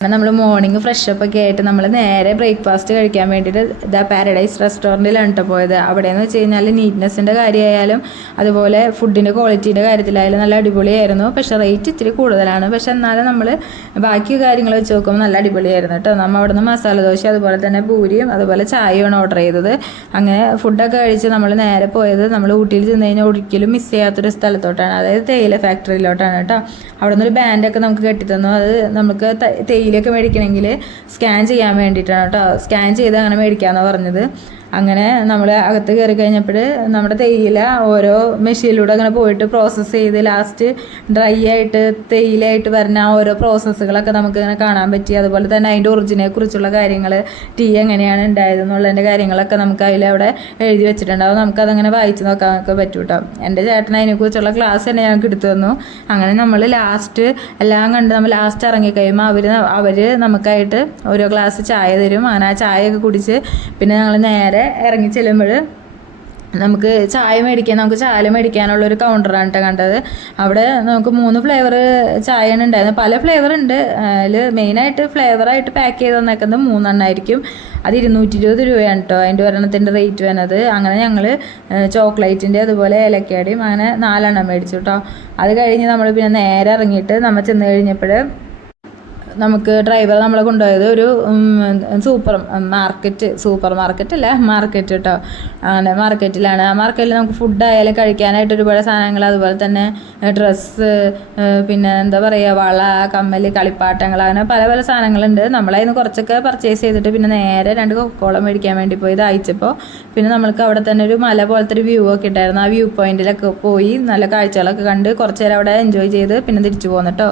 നമ്മൾ morning fresh up ഒക്കെ ആയിട്ട് നമ്മൾ നേരെ ബ്രേക്ക്ഫാസ്റ്റ് കഴിക്കാൻ വേണ്ടിയിട്ട് ഇതാ പാരഡൈസ് റെസ്റ്റോറൻറ്റിലാണ് കേട്ടോ പോയത്. അവിടെയെന്ന് വെച്ച് കഴിഞ്ഞാൽ നീറ്റ്നെസ്സിൻ്റെ കാര്യമായാലും അതുപോലെ ഫുഡിൻ്റെ ക്വാളിറ്റീൻ്റെ കാര്യത്തിലായാലും നല്ല അടിപൊളിയായിരുന്നു. പക്ഷേ റേറ്റ് ഇത്തിരി കൂടുതലാണ്. പക്ഷേ എന്നാലും നമ്മൾ ബാക്കി കാര്യങ്ങൾ വെച്ച് നോക്കുമ്പോൾ നല്ല അടിപൊളിയായിരുന്നു കേട്ടോ. നമ്മൾ അവിടെ നിന്ന് മസാല ദോശ അതുപോലെ തന്നെ പൂരിയും അതുപോലെ ചായയുമാണ് ഓർഡർ ചെയ്തത്. അങ്ങനെ ഫുഡൊക്കെ കഴിച്ച് നമ്മൾ നേരെ പോയത് നമ്മൾ ഊട്ടിയിൽ ചെന്ന് കഴിഞ്ഞാൽ ഒരിക്കലും മിസ് ചെയ്യാത്തൊരു സ്ഥലത്തോട്ടാണ്, അതായത് തേയില ഫാക്ടറിയിലോട്ടാണ് കേട്ടോ. അവിടെ നിന്നൊരു ബാൻഡൊക്കെ നമുക്ക് കെട്ടിത്തന്നു. അത് നമുക്ക് തേയിലൊക്കെ മേടിക്കണമെങ്കിൽ സ്കാൻ ചെയ്യാൻ വേണ്ടിയിട്ടാണ് കേട്ടോ. സ്കാൻ ചെയ്ത് അങ്ങനെ മേടിക്കാമെന്നാണ് പറഞ്ഞത്. അങ്ങനെ നമ്മൾ അകത്ത് കയറി കഴിഞ്ഞപ്പോൾ നമ്മുടെ തേയില ഓരോ മെഷീനിലൂടെ അങ്ങനെ പോയിട്ട് പ്രോസസ്സ് ചെയ്ത് ലാസ്റ്റ് ഡ്രൈ ആയിട്ട് തേയിലയായിട്ട് വരുന്ന ഓരോ പ്രോസസ്സുകളൊക്കെ നമുക്ക് ഇങ്ങനെ കാണാൻ പറ്റി. അതുപോലെ തന്നെ അതിൻ്റെ ഒറിജിനെ കുറിച്ചുള്ള കാര്യങ്ങൾ, ടീ എങ്ങനെയാണ് ഉണ്ടായതെന്നുള്ളതിൻ്റെ കാര്യങ്ങളൊക്കെ നമുക്ക് അതിലവിടെ എഴുതി വെച്ചിട്ടുണ്ടാവും. നമുക്കതങ്ങനെ വായിച്ച് നോക്കാനൊക്കെ പറ്റും കേട്ടോ. എൻ്റെ ചേട്ടൻ അതിനെക്കുറിച്ചുള്ള ക്ലാസ് തന്നെ ഞങ്ങൾക്ക് എടുത്തു തന്നു. അങ്ങനെ നമ്മൾ ലാസ്റ്റ് എല്ലാം കണ്ട് നമ്മൾ ലാസ്റ്റ് ഇറങ്ങിക്കഴിയുമ്പോൾ അവർ നമുക്കായിട്ട് ഓരോ ഗ്ലാസ് ചായ തരും. അങ്ങനെ ആ ചായയൊക്കെ കുടിച്ച് പിന്നെ ഞങ്ങൾ നേരെ ഇറങ്ങി ചെല്ലുമ്പോൾ നമുക്ക് ചായ മേടിക്കാനുള്ളൊരു കൗണ്ടറാണ് കേട്ടോ കണ്ടത്. അവിടെ നമുക്ക് 3 ഫ്ലേവർ ചായയാണ് ഉണ്ടായിരുന്നത്. പല ഫ്ലേവർ ഉണ്ട്. അതിൽ മെയിനായിട്ട് ഫ്ലേവറായിട്ട് പാക്ക് ചെയ്ത് തന്നേക്കുന്നത് 3 എണ്ണമായിരിക്കും. അത് 220 രൂപയാണ് കേട്ടോ അതിൻ്റെ ഒരെണ്ണത്തിൻ്റെ റേറ്റ് വരുന്നത്. അങ്ങനെ ഞങ്ങൾ ചോക്ലേറ്റിൻ്റെ അതുപോലെ ഏലക്കയുടെയും അങ്ങനെ 4 എണ്ണം മേടിച്ചു കേട്ടോ. അത് കഴിഞ്ഞ് നമ്മൾ പിന്നെ നേരെ ഇറങ്ങിയിട്ട് നമ്മൾ ചെന്ന് കഴിഞ്ഞപ്പോൾ നമുക്ക് ഡ്രൈവർ നമ്മളെ കൊണ്ടുപോയത് ഒരു സൂപ്പർ മാർക്കറ്റ് കേട്ടോ. അങ്ങനെ മാർക്കറ്റിലാണ്. ആ മാർക്കറ്റിൽ നമുക്ക് ഫുഡായാലും കഴിക്കാനായിട്ട് ഒരുപാട് സാധനങ്ങൾ, അതുപോലെ തന്നെ ഡ്രസ്സ്, പിന്നെ എന്താ പറയുക, വള, കമ്മൽ, കളിപ്പാട്ടങ്ങൾ, അങ്ങനെ പല പല സാധനങ്ങളുണ്ട്. നമ്മളതിന് കുറച്ചൊക്കെ പർച്ചേസ് ചെയ്തിട്ട് പിന്നെ നേരെ 2 കൊക്കോള മേടിക്കാൻ വേണ്ടി പോയി. ഇത് അയച്ചപ്പോൾ പിന്നെ നമ്മൾക്ക് അവിടെ തന്നെ ഒരു മല പോലത്തെ ഒരു വ്യൂ ഒക്കെ ഉണ്ടായിരുന്നു. ആ വ്യൂ പോയിന്റിലൊക്കെ പോയി നല്ല കാഴ്ചകളൊക്കെ കണ്ട് കുറച്ച് നേരം അവിടെ എൻജോയ് ചെയ്ത് പിന്നെ തിരിച്ചു പോന്നു കേട്ടോ.